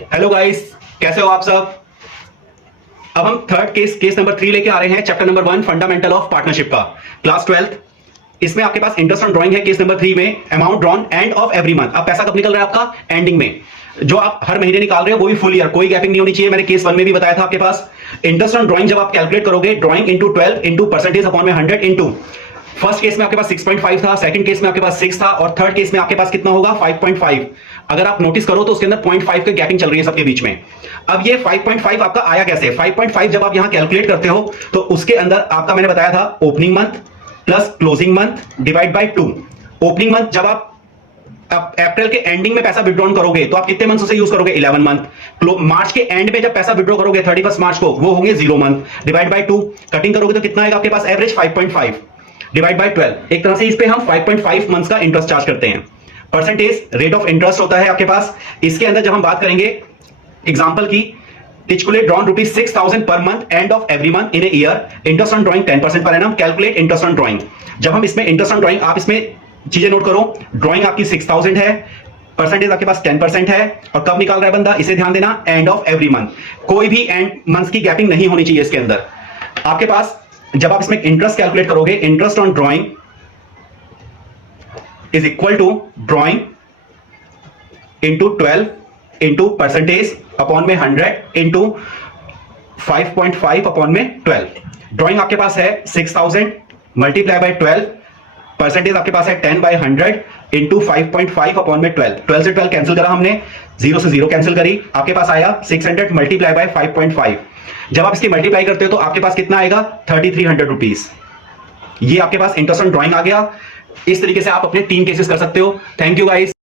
Hello guys, कैसे हो आप सब। अब हम थर्ड केस नंबर 3 लेके आ रहे हैं। Chapter number 1 fundamental of partnership का, क्लास 12th। इसमें आपके पास इंटरेस्ट ऑन ड्राइंग है। केस नंबर 3 में amount drawn end of every month. अब पैसा कब निकल रहा है आपका? एंडिंग में। जो आप हर महीने निकाल रहे हो वो भी फुल ईयर, कोई गैपिंग नहीं होनी चाहिए। मैंने केस 1 में भी बताया था आपके पास। इंटरेस्ट ऑन ड्राइंग जब आप कैलकुलेट करोगे, drawing into 12 into percentage upon में 100 इंटू, फर्स्ट केस में आपके पास 6.5 था, सेकंड केस में आपके पास 6 था, और थर्ड केस में आपके पास कितना होगा? 5.5। अगर आप नोटिस करो तो उसके अंदर 0.5 की गैपिंग चल रही है सबके बीच में। अब ये 5.5 आपका आया कैसे? 5.5 जब आप यहां कैलकुलेट करते हो तो उसके अंदर आपका मैंने बताया था opening month plus closing month divide by 2। Opening month जब आप अप्रैल के एंडिंग में पैसा विड्रॉ करोगे तो आप कितने मंथ उसे यूज करोगे? 11 मंथ। मार्च के एंड में जब पैसा विड्रॉ करोगे 31 मार्च को, वो होंगे 0 मंथ डिवाइड बाय 2। कटिंग करोगे तो कितना आएगा आपके पास? Average 5.5 divide by 12। एक तरह से इस पे हम 5.5 मंथ्स का इंटरेस्ट चार्ज करते हैं। परसेंटेज रेट ऑफ इंटरेस्ट होता है आपके पास। इसके अंदर जब हम बात करेंगे एग्जांपल की, टिचकुलेट drawn rupees 6,000 per month end of every month in a year. Interest on drawing 10% per annum. Calculate interest on drawing. जब हम इसमें इंटरेस्ट ऑन ड्राइंग, आप इसमें चीजें नोट करो। ड्राइंग आपकी 6,000 है, परसेंटेज आपके पास 10% है, और कब निकाल रहा है बंदा? इसे ध्यान देना, एंड ऑफ एवरी मंथ। कोई भी एंड मंथ की गैपिंग नहीं होनी चाहिए इसके अंदर। आपके पास जब आप इसमें इंटरेस्ट कैलकुलेट करोगे, interest on drawing is equal to drawing into 12 into percentage upon में 100 इंटू 5.5 अपॉन में 12। ड्राइंग आपके पास है 6,000 मल्टीप्लाई बाय 12, परसेंटेज आपके पास है 10/100 इंटू 5.5 अपॉन में 12। 12 से 12 कैंसिल करा हमने, 0 से 0 कैंसिल करी, आपके पास आया 600 मल्टीप्लाई बाय 5.5। जब आप इसकी मल्टीप्लाई करते हो तो आपके पास कितना आएगा? 3,300 रुपीज। ये आपके पास इंटरेस्ट ऑन ड्राइंग आ गया। इस तरीके से आप अपने 3 केसेस कर सकते हो। Thank you guys.